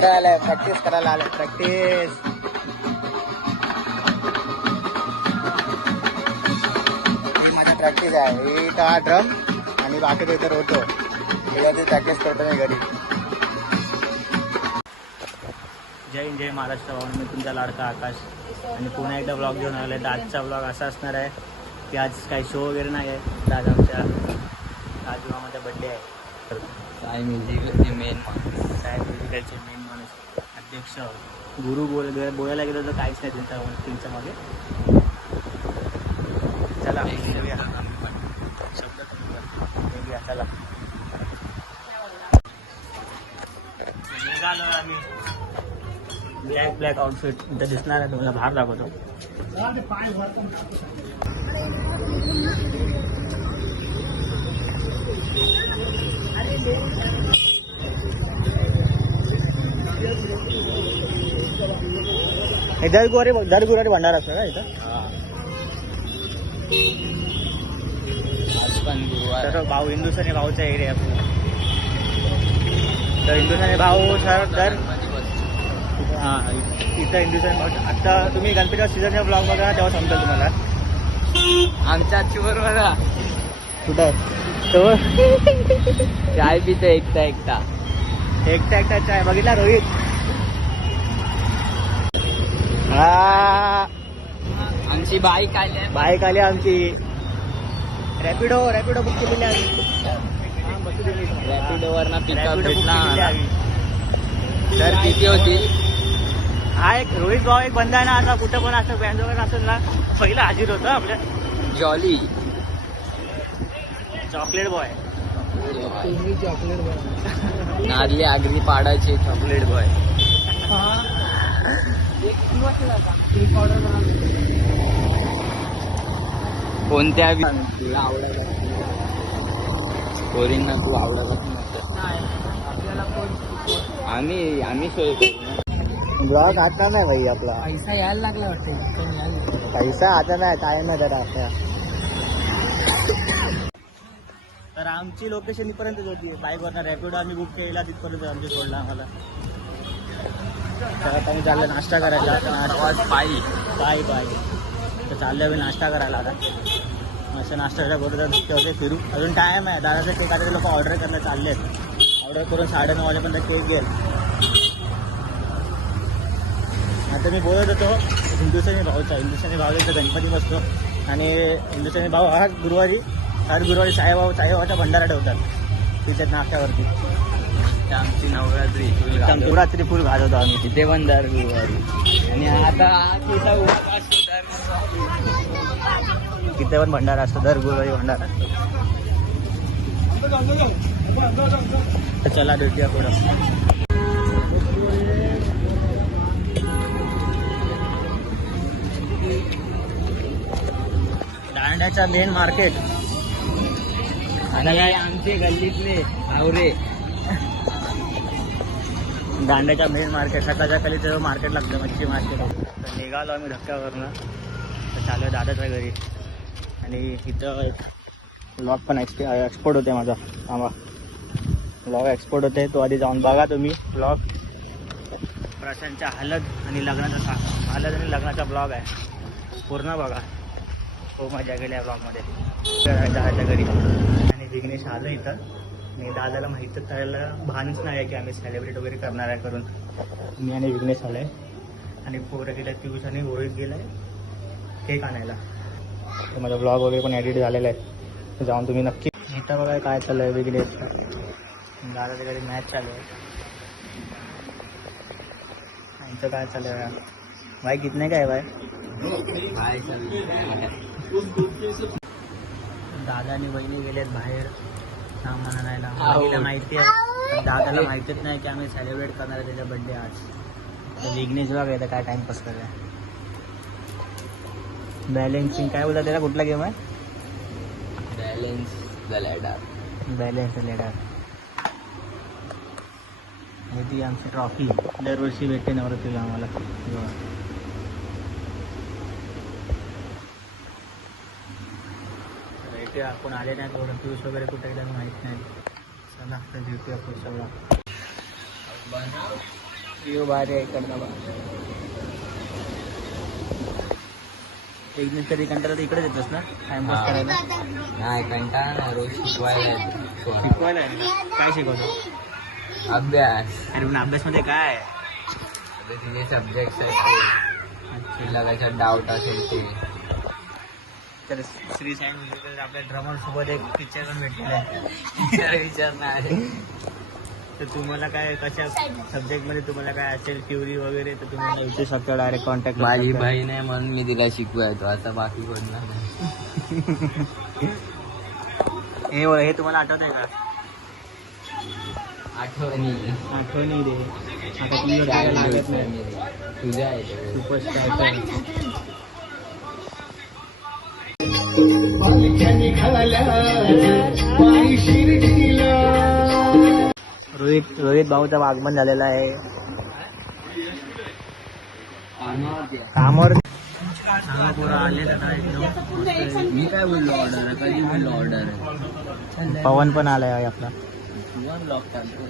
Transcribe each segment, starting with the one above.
करायला आलाय प्रॅक्टिस. माझी प्रॅक्टिस आहे. इथं हा ड्रम आणि बाकी इथं होतो. त्याच्यावरती प्रॅक्टिस करतो मी घरी. जय हिंद, जय महाराष्ट्र. मी तुमचा लाडका आकाश आणि पुन्हा एकदा ब्लॉग घेऊन आलो आहे. तर आजचा ब्लॉग असा असणार आहे की आज काही शो वगैरे नाही आहे. आज आमच्या राजमामाचा बड्डे आहे. साई म्युझिकचे मेन माणूस, साहेब म्युझिकलचे मेन माणूस अध्यक्ष गुरु बोलायला गेलो तर काहीच नाही त्यांच्या मागे. चला घेऊया शब्द घेऊया. चला निघालो आम्ही. ब्लॅक आउटफिट इथं दिसणार आहे तुम्हाला. बाहेर दाखवतो. दर गुरुवारी भंडारा असतो ना इथं. आज पण गुरुवार. तर भाऊ हिंदुस्थानी भाऊचा एरिया. तर हिंदुस्थानी भाऊ सर दर हां इथं हिंदुस्थानी भाऊ. आता तुम्ही गणपतीच्या सीझनचा ब्लॉग बघा तेव्हा समजेल तुम्हाला. आमच्या आजची बरोबर कुठं तो चाय पितो एकटा एकटा एकटा चाय बघितला रोहित. हा आमची बाईक आली आहे. बाईक आली आमची. रॅपिडो बुक केलेली आम्ही. रॅपिडो वरनं पिकअप रॅपिडो बुक भेटला. केलेली आम्ही. तर किती होतील? हा एक रोहित भाऊ एक बंदा आहे ना. आता कुठं पण असं बँड वगैरे असेल ना पहिला हाजीर होतं आपल्या. Jolly chocolate boy. Chocolate boy. नारली आगरी पाडायचे चॉकलेट बॉय. कोणत्या तुला आवडत पोरींना तू आवडतच नसतं. आम्ही सोय करू. ब्लॉग आता नाही भाई आपला. पैसा यायला लागला वाटतं. पैसा आता नाही. टाइम नाही जरा आता. तर आमची लोकेशन इथपर्यंतच होती. बाईकवरनं रॅपिडो आम्ही बुक केला तिथपर्यंत आमची सोडला आम्हाला. तर आता मी चाललं नाश्ता करायला. पायी बाय तर चाललं मी नाश्ता करायला. आता असं नाश्ता बरोबर तेवढे फिरू. अजून टाईम आहे. दादाचं केक आता लोक ऑर्डर करायला चालले आहेत. ऑर्डर करून 9:30 वाजेपर्यंत केक घेईल. आता मी बोलत होतो हिंदुस्थानी भाऊचा गणपती बसतो आणि हिंदुस्थानी भाऊ हर गुरुवारी साईबाबाचा भंडारा ठेवतात तिच्यात नाश्त्यावरती. आमची नवरात्री फुल घालवतो आम्ही तिथे पण दर गुरुवारी. आणि आता तिथे पण भंडारा असतो. दर गुरुवारी भंडारा. चला भेटूया पुढं. दांड्याचा मेन मार्केट आणि आमचे गल्लीतले आवरे. दांड्याच्या मेन मार्केट सकाळच्या खाली तेव्हा मार्केट लागतं. मच्छी मार्केट. तर निघालो आम्ही धक्क्यावरनं. तर चालू आहे दादाच्या घरी. आणि इथं एक ब्लॉग पण एक्सपोर्ट होते माझा. आम्हा ब्लॉग एक्सपोर्ट होते. तो आधी जाऊन बघा तुम्ही ब्लॉग. प्रशांतच्या हळद आणि लग्नाचा ब्लॉग आहे. पूर्ण बघा. खूप मजा गेली या ब्लॉगमध्ये. दादाच्या घरी आणि विघ्नेश आलं इथं. आणि दादाला माहीतच करायला भानच नाही आहे की आम्ही सेलिब्रेट वगैरे करणार आहे करून. मी आणि विघ्नेश आलं आहे. आणि पोरं गेल्या पियुष आणि रोहित गेला आहे केक आणायला. तर माझा ब्लॉग वगैरे पण एडिट झालेला आहे. जाऊन तुम्ही नक्की. इथं बघा काय चालू आहे. विघ्नेश दादाच्या घरी मॅच चालू आहे. इथं काय चालू आहे भाई. कितने काय भाई. दादा आणि बहिणी गेलेत बाहेर सामान आणायला. बहिणीला माहिती आहे. दादाला माहितीच नाही की आम्ही सेलिब्रेट करणार आहे त्याचा बड्डे आज. तर विघ्नेश बघा येतं काय टाइमपास करूया. बॅलेन्सिंग काय बोलतात त्याला. कुठला गेम आहे. Balance the ladder. ती आमची ट्रॉफी दरवर्षी भेटते नवरात्रीला आम्हाला. इथे आपण आले नाही. थोडं पिऊस वगैरे कुठे गेला माहीत नाही. चला आता भेटूया पुढचा ब्लॉग. व्ह्यू भारी आहे इकडनं बा. एक दिवस तरी कंटाळा तर इकडेच येतोस ना टाइमपास करायला? नाही कंटाळा नाही, रोज शिकवायला येतो. शिकवायला आहे ना? काय शिकवतो? अभ्यास. अरे पण अभ्यासमध्ये काय आहे? तिथे सब्जेक्ट आहेत, तिला कशात डाऊट असेल ते. तर श्री साई तर आपल्या ड्रमर सोबत एक टीचर पण भेटलेला आहे. विचारणार. तर तुम्हाला काय कशा सब्जेक्ट मध्ये तुम्हाला काय असेल क्युरी वगैरे तर तुम्हाला विचारू शकता डायरेक्ट कॉन्टॅक्ट. माझी बहीण आहे म्हणून मी तिला शिकवायचो, आता बाकी कोणला नाही. हे तुम्हाला आठवत आहे का? आठवणी आठवणी रे. आता तुझं काय लागत नाही. तुझ्या आहे सुपरस्टार रोहित भाऊचं आगमन झालेलं आहे. कामावर सगळं पोरं आलेलं ना एकदम. मी काय बोललो ऑर्डर आहे, कधी बोललो ऑर्डर आहे. पवन पण आलाय आहे आपला. तुझा ब्लॉग चालतो.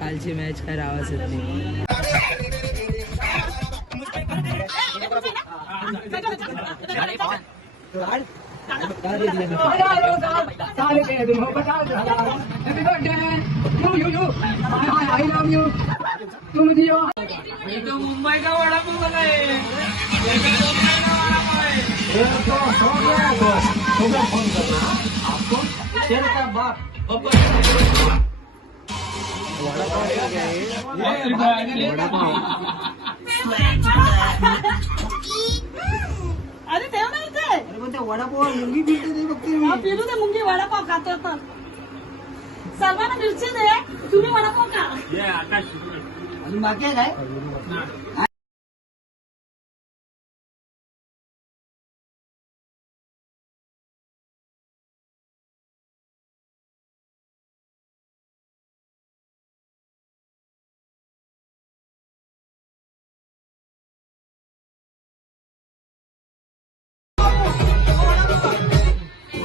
कालची मॅच काय आवाज येत नाही. मुंबई का वडापाव आहे. अरे ठेव ना इथे. वडापाव मुंगी पिलू दे. मुंगी वडापाव खातो तर सर्वांना मिरची दे. तुम्ही वडापाव खा. बाकी आहे काय?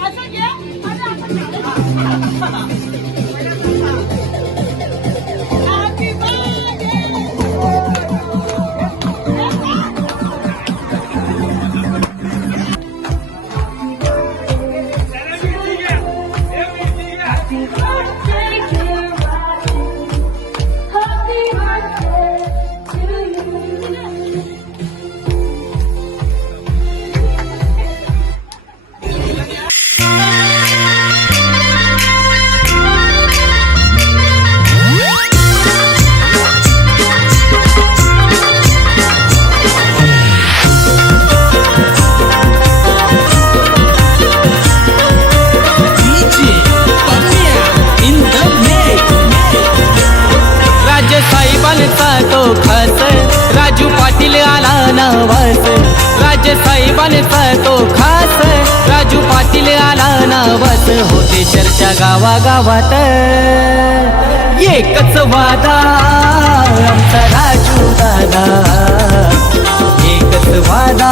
असं घे. आणि आपण खा. Happy तो खास राजू पाटील आला नावास. राजे साहेबांचा तो खास राजू पाटील आला नावास. होते चर्चा गावागावात एकच वादा आमचा राजू दादा. एकच वादा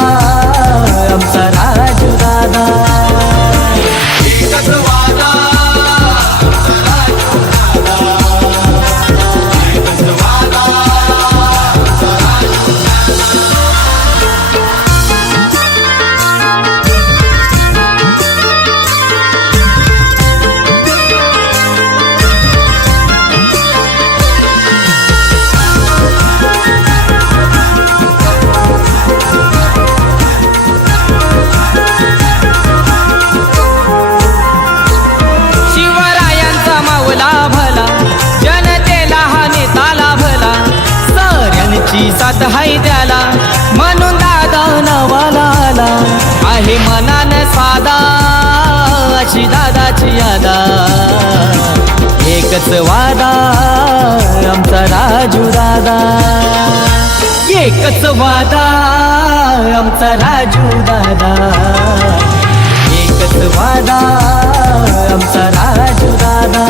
आमचा राजू दादा. एकच वादा दादाची साथ हाय त्याला, म्हणून दादा नवाला आला. आहे मनान साधा अशी दादाची यादा. एकच वादा आमचा राजू दादा, एकच वादा आमचा राजू दादा, एकच वादा आमचा राजू दादा.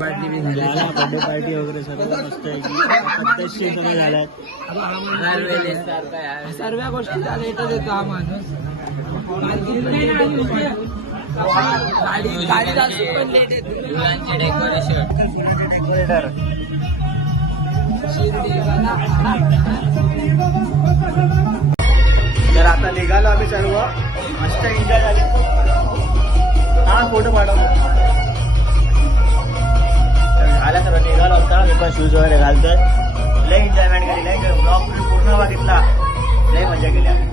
बर्थडे पार्टी वगैरे सर्व मस्त आहे की पद्धतशीर सगळं झाल्यात. सर्व गोष्टी लेटच येतो हा माणूस. गाडी जास्त पण लेट येते. मुलांचे डेकोरेशन तर आता निघालो आम्ही सर्व मस्त एन्जॉय झाली. हा फोटो पाठवतो. झाला सर्व निघालो होता. मी पण शूज वगैरे घालतोय. लय एन्जॉयमेंट केली. लय ब्लॉग पूर्ण बघितला लय मजा केली आम्ही.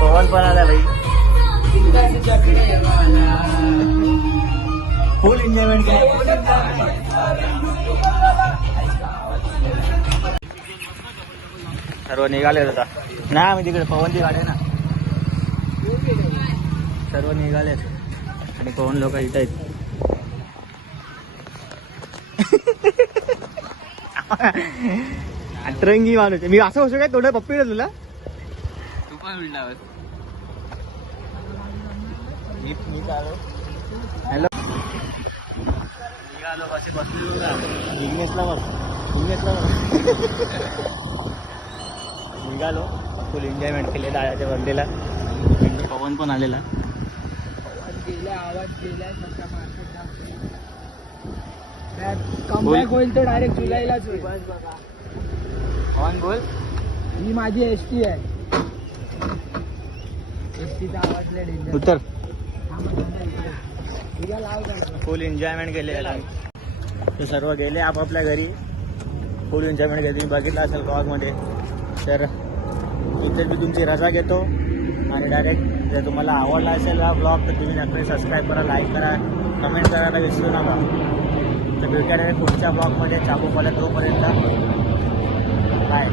पवन पण आला भाई, फुल एन्जॉयमेंट केलं. सर्व निघाले होता ना आम्ही तिकडे, पवनची गाडी आहे ना, सर्व निघाले आणि पवन लोक इथं आहेत. अटरंगी माणूस मी असं होतो काय थोडं पप्पी तुला तू पण उलटावर मी चालू. हॅलो निघालो असे बसलो ना विघ्नेशला निघालो, फुल एन्जॉयमेंट केले दादाच्या बर्थडेला. पवन पण आलेला. कमबॅक होईल तर डायरेक्ट जुलैलाच होईल. पवन बोल. ही माझी एसटी आहे. एसटीचा आवाज लय डेंजर. उत्तर लाव फुल एन्जॉयमेंट केले याला. ते सर्व गेले आपापल्या घरी. फुल एन्जॉयमेंट केली. तुम्ही बघितलं असेल ब्लॉगमध्ये. तर इथे मी तुमची रजा घेतो आणि डायरेक्ट जर तुम्हाला आवडला असेल हा ब्लॉग तर तुम्ही नक्की सबस्क्राईब करा, लाईक करा, कमेंट करायला विसरू नका. तर भेटूया पुढच्या ब्लॉगमध्ये. चाबूपाला तोपर्यंत बाय.